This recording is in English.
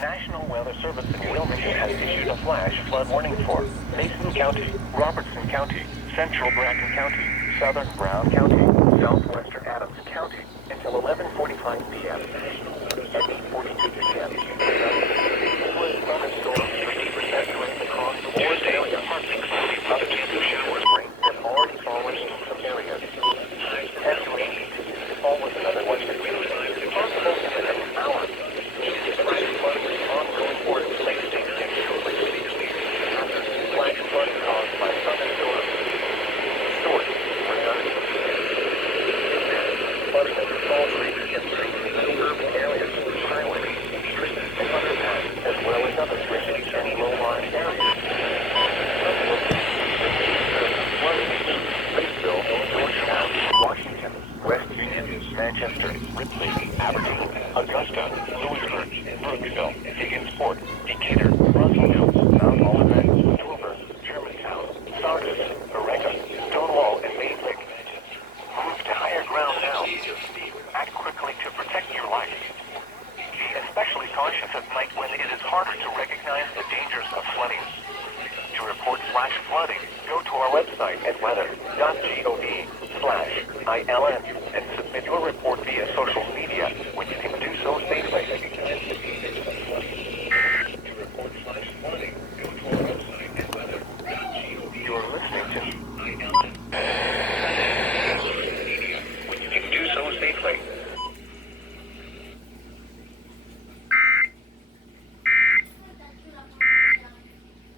National Weather Service in Wilmington has issued a flash flood warning for Mason County, Robertson County, Central Brandon County, Southern Brown County, Southwestern Adams County until 11:45 p.m. At 8:42 p.m. Thunderstorms 50% rain across the board area. Other chance of showers have already fallen in some areas. Heavy rain continues to fall with another 1 to 2 possible in the next hour. Flash flooding is ongoing for late state flash flooding caused by thunderstorms. Source: Redundant. Flooding of small creeks and streams in urban areas, highways, streets, and underpass, as well as other bridges and low-lying areas. Batesville, Georgetown, Washington, West Virginia, Manchester, Ripley, Aberdeen, Augusta, Lewisburg, Brooksville, Higginsport, Decatur, Russell Mills, Mount Olivet, Dover, Germantown, Sardis, Eureka, Stonewall, and Maidlick. Move to higher ground now. Act quickly to protect your life. Be especially cautious at night when it is harder to recognize the dangers of flooding. To report flash flooding, go to our website at weather.gov/ILN and submit your report via social media when you can do so safely. To report flash flooding, go to our website at weather.gov. You're listening to ILN.